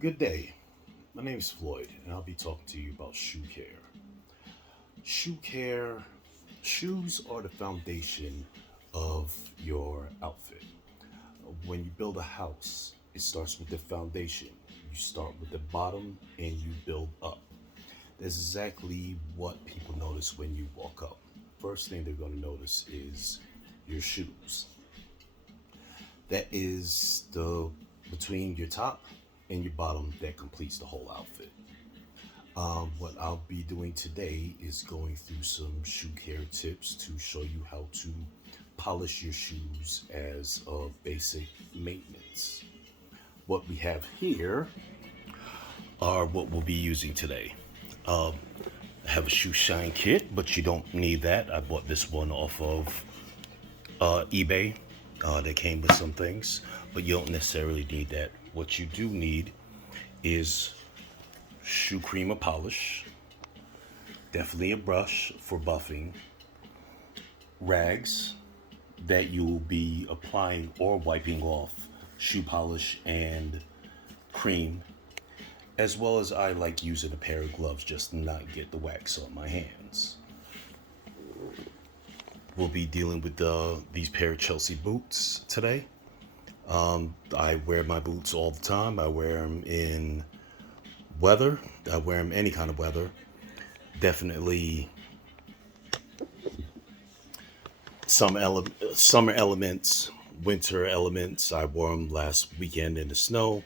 Good day. My name is Floyd, and I'll be talking to you about shoe care. Shoe care, shoes are the foundation of your outfit. When you build a house, it starts with the foundation. You start with the bottom and you build up. That's exactly what people notice when you walk up. First thing they're going to notice is your shoes. That is the between your top and your bottom that completes the whole outfit. What I'll be doing today is going through some shoe care tips to show you how to polish your shoes as a basic maintenance. What we have here are what we'll be using today. Um, I have a shoe shine kit, but you don't need that. I bought this one off of eBay. That came with some things, but you don't necessarily need that. What you do need is shoe cream or polish, definitely a brush for buffing, rags that you will be applying or wiping off shoe polish and cream, as well as I like using a pair of gloves just to not get the wax on my hands. We'll be dealing with these pair of Chelsea boots today. I wear my boots all the time. I wear them in weather. I wear them any kind of weather. Definitely summer elements, winter elements. I wore them last weekend in the snow.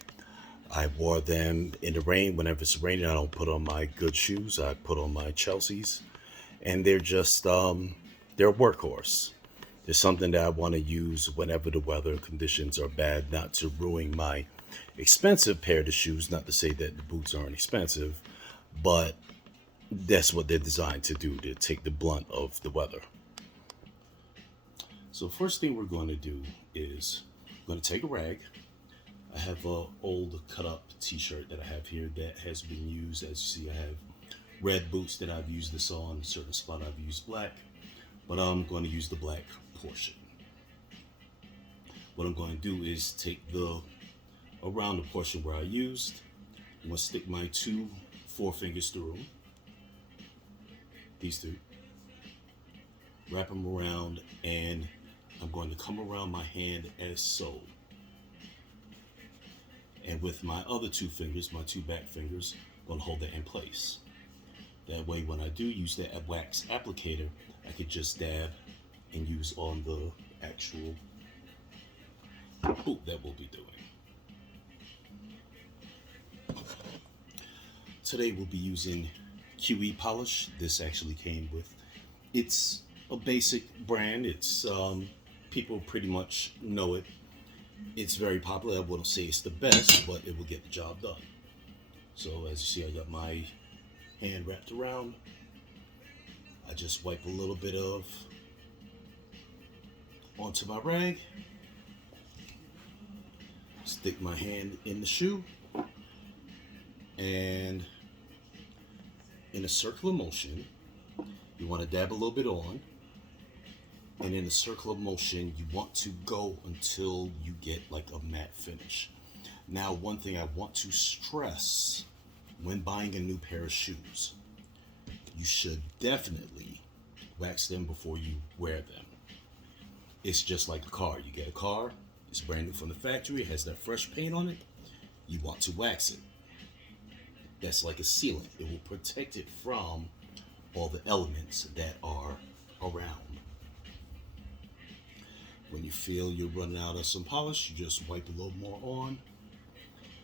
I wore them in the rain. Whenever it's raining, I don't put on my good shoes. I put on my Chelseas, and they're a workhorse. It's something that I want to use whenever the weather conditions are bad, not to ruin my expensive pair of shoes. Not to say that the boots aren't expensive, but that's what they're designed to do, to take the blunt of the weather. So first thing we're going to do is I'm going to take a rag. I have a old cut up t-shirt that I have here that has been used. As you see, I have red boots that I've used this on. A certain spot I've used black, but I'm going to use the black portion. What I'm going to do is take the around the portion where I used. I'm going to stick my two forefingers through them. These two. Wrap them around, and I'm going to come around my hand as so. And with my other two fingers, my two back fingers, I'm going to hold that in place. That way, when I do use that wax applicator, I could just dab and use on the actual boot that we'll be doing. Today we'll be using QE polish. This actually came with, it's a basic brand. It's people pretty much know it. It's very popular. I wouldn't say it's the best, but it will get the job done. So as you see, I got my hand wrapped around. I just wipe a little bit of onto my rag, stick my hand in the shoe, and in a circular motion, you want to dab a little bit on, and in a circular motion, you want to go until you get like a matte finish. Now, one thing I want to stress when buying a new pair of shoes, you should definitely wax them before you wear them. It's just like a car. You get a car, it's brand new from the factory, it has that fresh paint on it. You want to wax it. That's like a sealant. It will protect it from all the elements that are around. When you feel you're running out of some polish, you just wipe a little more on,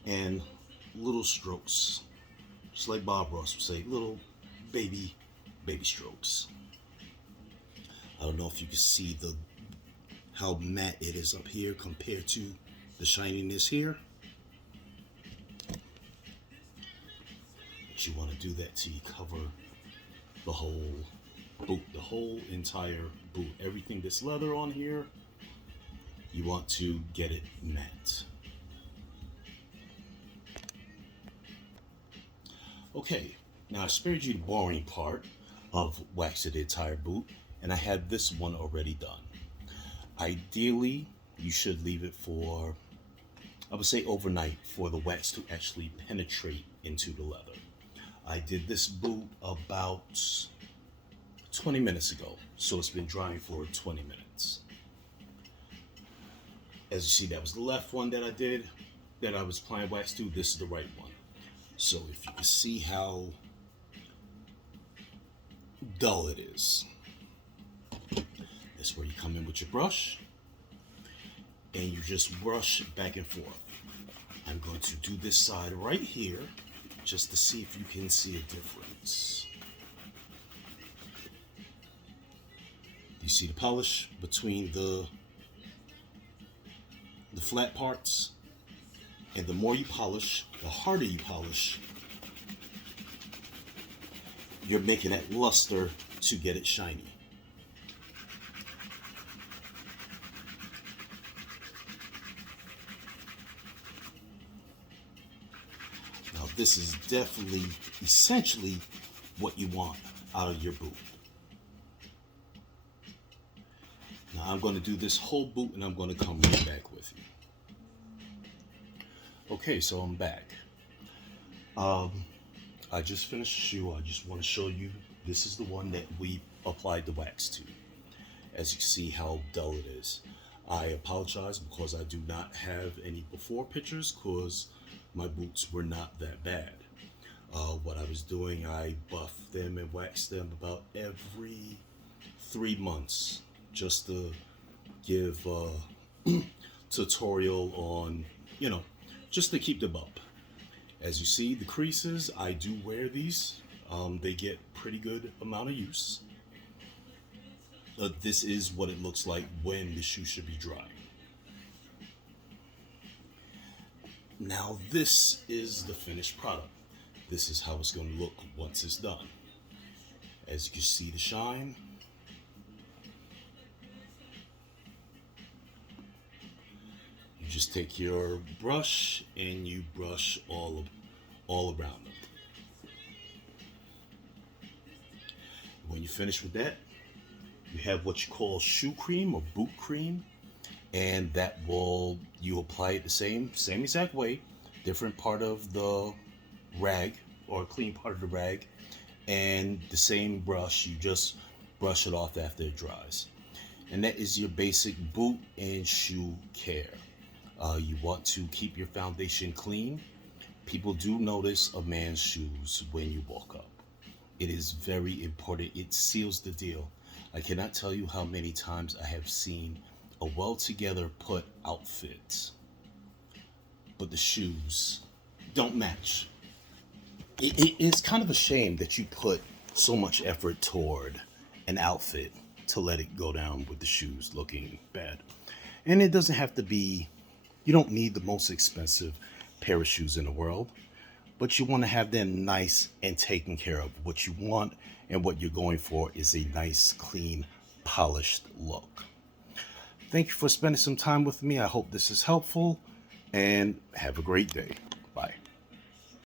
and little strokes, just like Bob Ross would say, little baby strokes. I don't know if you can see the how matte it is up here compared to the shininess here. But you want to do that till you cover the whole boot, the whole entire boot. Everything that's leather on here, you want to get it matte. Okay, now I spared you the boring part of waxing the entire boot, and I had this one already done. Ideally, you should leave it for I would say overnight, for the wax to actually penetrate into the leather. I did this boot about 20 minutes ago, so it's been drying for 20 minutes. As you see, that was the left one that I did, that I was applying wax to. This is the right one. So if you can see how dull it is, that's where you come in with your brush and you just brush back and forth. I'm going to do this side right here just to see if you can see a difference. Do you see the polish between the flat parts? And the more you polish, the harder you polish, you're making that luster to get it shiny. Now this is definitely, essentially, what you want out of your boot. Now I'm going to do this whole boot and I'm going to come right back with you. Okay, so I'm back. I just finished the shoe. I just want to show you, this is the one that we applied the wax to. As you can see how dull it is. I apologize because I do not have any before pictures because my boots were not that bad. What I was doing, I buffed them and waxed them about every 3 months just to give a tutorial on, just to keep them up. As you see, the creases, I do wear these. They get pretty good amount of use. This is what it looks like when the shoe should be dry. Now this is the finished product. This is how it's going to look once it's done. As you can see the shine. You just take your brush and you brush all around them. When you finish with that, you have what you call shoe cream or boot cream, and that you apply it the same exact way, different part of the rag or clean part of the rag, and the same brush, you just brush it off after it dries. And that is your basic boot and shoe care. You want to keep your foundation clean. People do notice a man's shoes when you walk up. It is very important. It seals the deal. I cannot tell you how many times I have seen a well together put outfit, but the shoes don't match. It's kind of a shame that you put so much effort toward an outfit to let it go down with the shoes looking bad. And it doesn't have to be, you don't need the most expensive pair of shoes in the world, but you want to have them nice and taken care of. What you want and what you're going for is a nice, clean, polished look. Thank you for spending some time with me. I hope this is helpful, and have a great day.